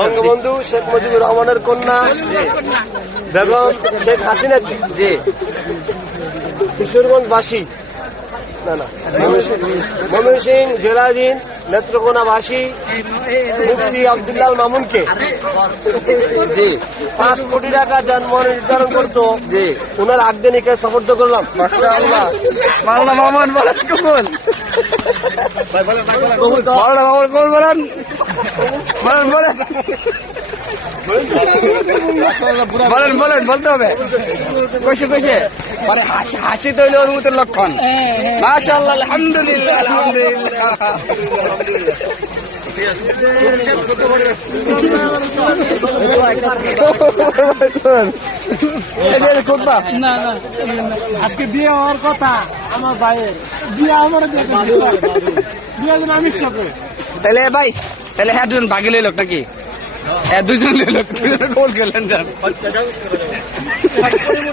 বঙ্গবন্ধু শেখ মুজিবুর রহমানের কন্যা বেগম শেখ হাসিনাকে জি কিশোরগঞ্জবাসী ময়মনসিংহ জেলাধীন নেত্রকোনাবাসী মুফতি আব্দুল্লাহ মামুনকে জি 5 কোটি টাকা জন্মদিন নির্ধারণ করতো জি ওনার আগদেনিকে সফর্দ করলাম। মাশাআল্লাহ মাওলানা মামুন বলেন কবুল মাওলানা মামুন কবুল বলেন বলেন বলতে হবে কইছে মানে হাসি তৈরি অনুমতির লক্ষণ। মাশাআল্লাহ আলহামদুলিল্লাহ না আজকে বিয়ে হওয়ার কথা আমার ভাইয়ের বিয়ে আমার বিয়ে আমি সবে তাহলে ভাই তাহলে হ্যাঁ দুজন ভাগে লইল নাকি হ্যাঁ দুজন লইল গোল গেলেন